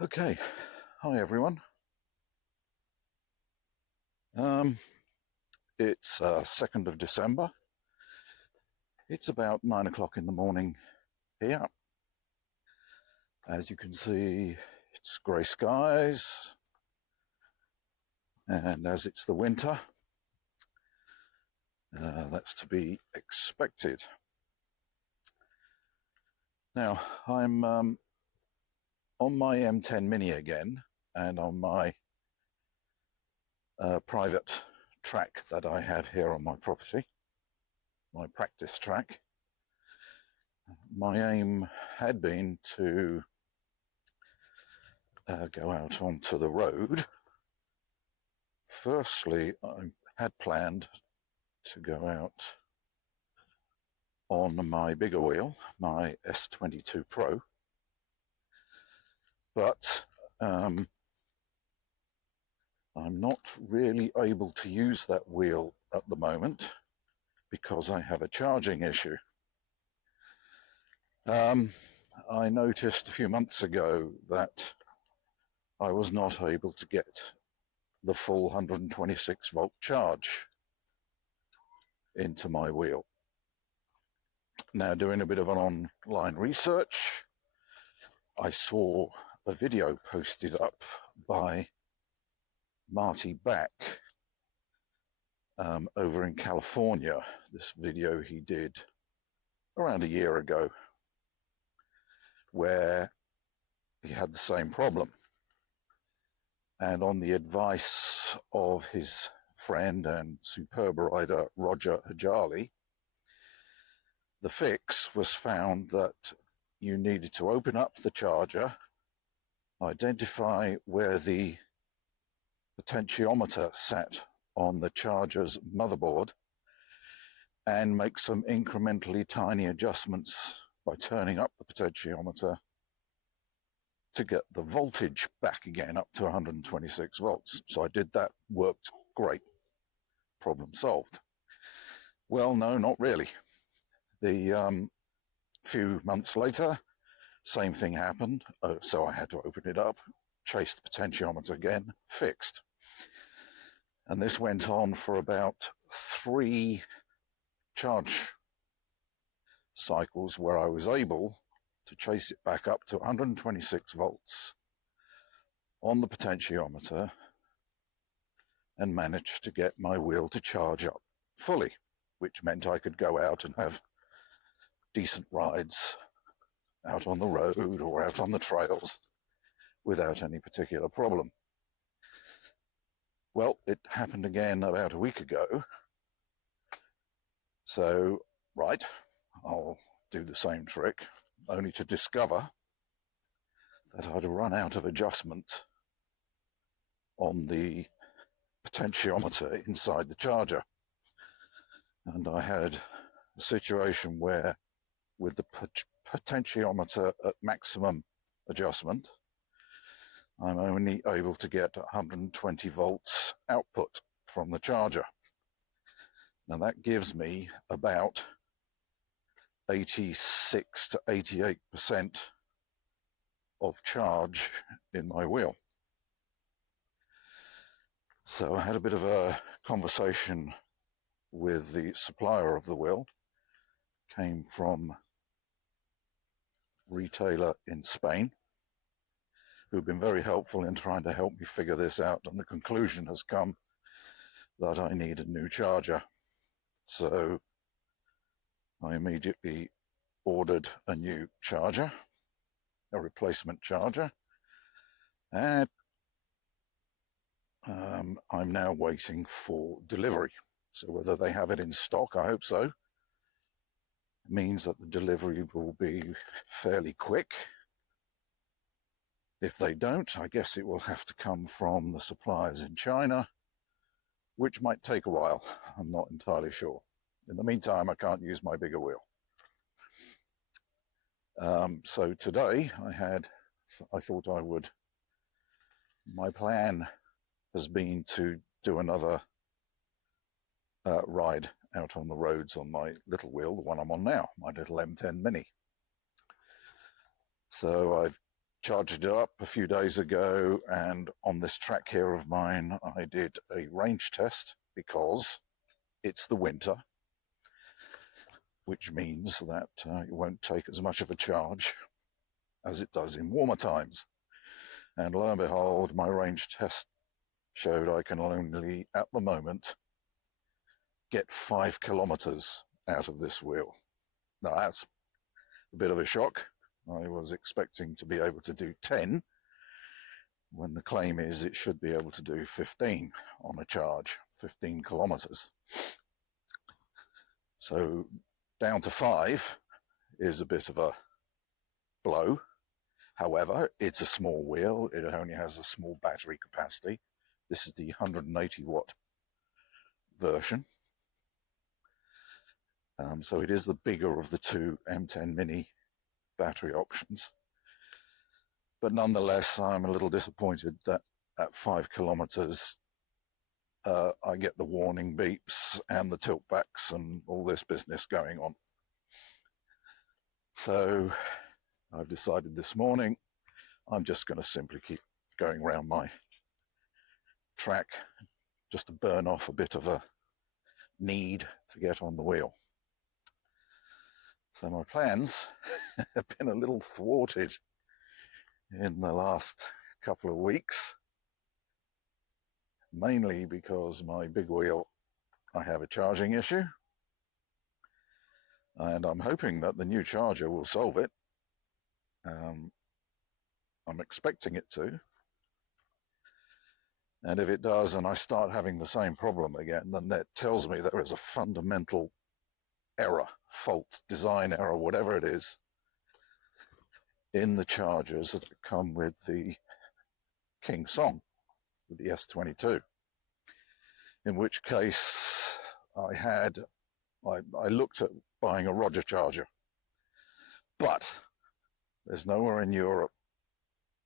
Okay, hi everyone. It's 2nd of December. It's about 9 o'clock in the morning here. As you can see, it's grey skies, and as it's the winter, that's to be expected. Now, I'm on my Mten-Mini again, and on my private track that I have here on my property, my practice track. My aim had been to go out onto the road. Firstly, I had planned to go out on my bigger wheel, my S22 Pro, but I'm not really able to use that wheel at the moment because I have a charging issue. I noticed a few months ago that I was not able to get the full 126 volt charge into my wheel. Now, doing a bit of an online research, I saw a video posted up by Marty Backe over in California. This video he did around a year ago, where he had the same problem. And on the advice of his friend and superb rider Roger Hijali, the fix was found that you needed to open up the charger, identify where the potentiometer sat on the charger's motherboard, and make some incrementally tiny adjustments by turning up the potentiometer to get the voltage back again up to 126 volts. So I did that, worked great, problem solved. Well, no, not really. The few months later, same thing happened, so I had to open it up, chase the potentiometer again, fixed. And this went on for about 3 charge cycles where I was able to chase it back up to 126 volts on the potentiometer and managed to get my wheel to charge up fully, which meant I could go out and have decent rides out on the road or out on the trails without any particular problem. Well, it happened again about a week ago. So, right, I'll do the same trick, only to discover that I'd run out of adjustment on the potentiometer inside the charger. And I had a situation where, with the potentiometer at maximum adjustment, I'm only able to get 120 volts output from the charger. Now that gives me about 86 to 88% of charge in my wheel. So I had a bit of a conversation with the supplier of the wheel. Came from a retailer in Spain, who've been very helpful in trying to help me figure this out, and the conclusion has come that I need a new charger. So I immediately ordered a new charger, a replacement charger, and I'm now waiting for delivery. So whether they have it in stock, I hope so, means that the delivery will be fairly quick. If they don't, I guess it will have to come from the suppliers in China, which might take a while. I'm not entirely sure. In the meantime, I can't use my bigger wheel. So today I thought I would, my plan has been to do another ride out on the roads on my little wheel, the one I'm on now, my little M10 Mini. So I've charged it up a few days ago, and on this track here of mine, I did a range test because it's the winter, which means that it won't take as much of a charge as it does in warmer times. And lo and behold, my range test showed I can only, at the moment, get 5 kilometers out of this wheel. Now that's a bit of a shock. I was expecting to be able to do 10, when the claim is it should be able to do 15 on a charge, 15 kilometers. So down to 5 is a bit of a blow. However, it's a small wheel. It only has a small battery capacity. This is the 180 watt version. So it is the bigger of the two Mten-Mini battery options. But nonetheless, I'm a little disappointed that at 5 kilometers, I get the warning beeps and the tilt backs and all this business going on. So I've decided this morning I'm just going to simply keep going around my track just to burn off a bit of a need to get on the wheel. So my plans have been a little thwarted in the last couple of weeks, mainly because my big wheel, I have a charging issue, and I'm hoping that the new charger will solve it. I'm expecting it to, and if it does and I start having the same problem again, then that tells me there is a fundamental error, fault, design error, whatever it is, in the chargers that come with the Kingsong, with the S22. In which case I looked at buying a Roger charger, but there's nowhere in Europe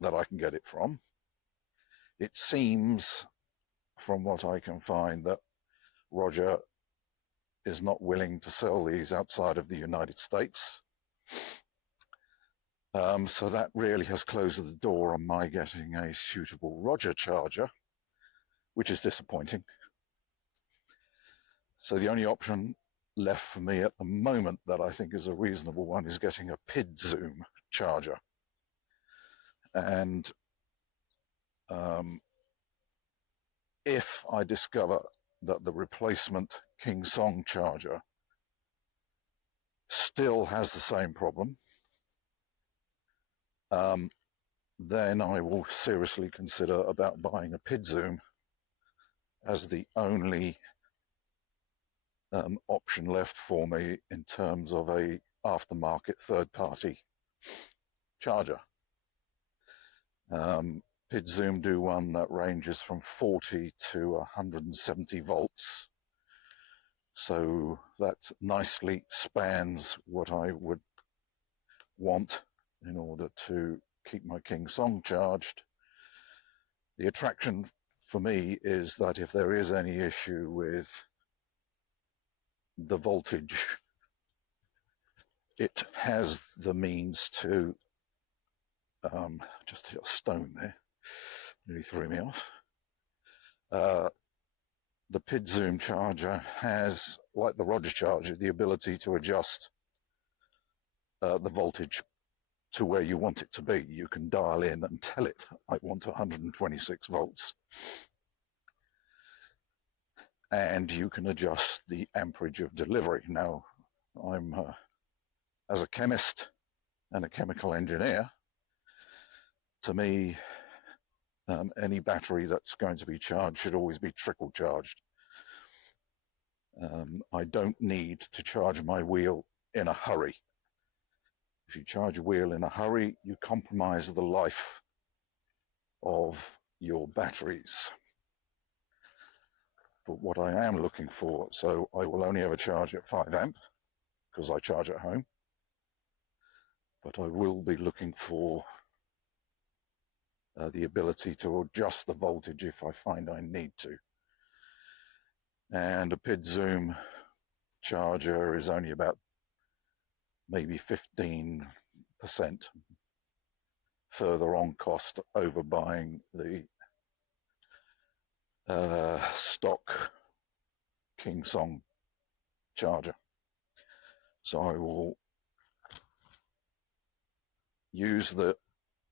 that I can get it from. It seems, from what I can find, that Roger is not willing to sell these outside of the United States. So that really has closed the door on my getting a suitable Roger charger, which is disappointing. So the only option left for me at the moment that I think is a reasonable one is getting a PID-Zoom charger. And if I discover that the replacement Kingsong charger still has the same problem, then I will seriously consider about buying a PID-Zoom as the only option left for me in terms of a aftermarket third-party charger. PID-Zoom do one that ranges from 40 to 170 volts. So that nicely spans what I would want in order to keep my Kingsong charged. The attraction for me is that if there is any issue with the voltage, it has the means to, just hit a stone there, nearly threw me off. The PID-Zoom charger has, like the Roger charger, the ability to adjust the voltage to where you want it to be. You can dial in and tell it, I want 126 volts. And you can adjust the amperage of delivery. Now, I'm, as a chemist and a chemical engineer, to me, any battery that's going to be charged should always be trickle charged. I don't need to charge my wheel in a hurry. If you charge a wheel in a hurry, you compromise the life of your batteries. But what I am looking for, so I will only ever charge at 5 amp because I charge at home, but I will be looking for the ability to adjust the voltage if I find I need to. And a PID-Zoom charger is only about maybe 15%. further on cost over buying the stock Kingsong charger. So I will use the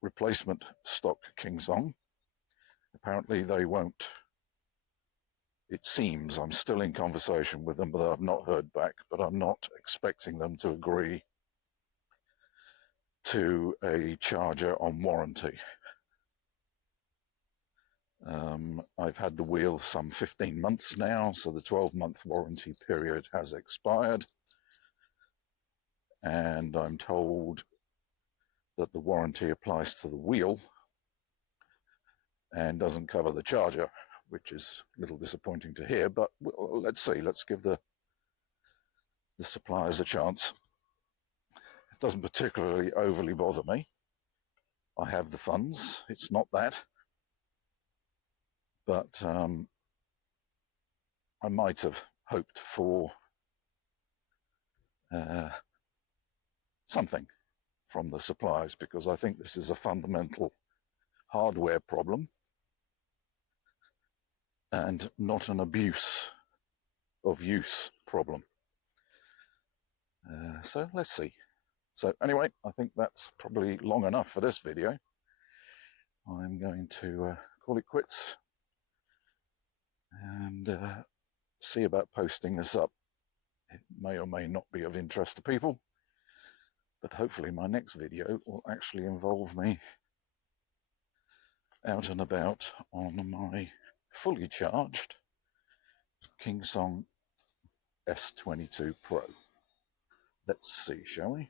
replacement stock Kingsong. Apparently they won't. It seems, I'm still in conversation with them, but I've not heard back, but I'm not expecting them to agree to a charger on warranty. I've had the wheel some 15 months now, so the 12-month warranty period has expired, and I'm told that the warranty applies to the wheel and doesn't cover the charger, which is a little disappointing to hear, but let's see. Let's give the suppliers a chance. It doesn't particularly overly bother me. I have the funds. It's not that. But I might have hoped for something from the suppliers, because I think this is a fundamental hardware problem and not an abuse of use problem. So let's see. So anyway, I think that's probably long enough for this video. I'm going to call it quits and see about posting this up. It may or may not be of interest to people, but hopefully my next video will actually involve me out and about on my fully charged Kingsong S22 Pro. Let's see, shall we?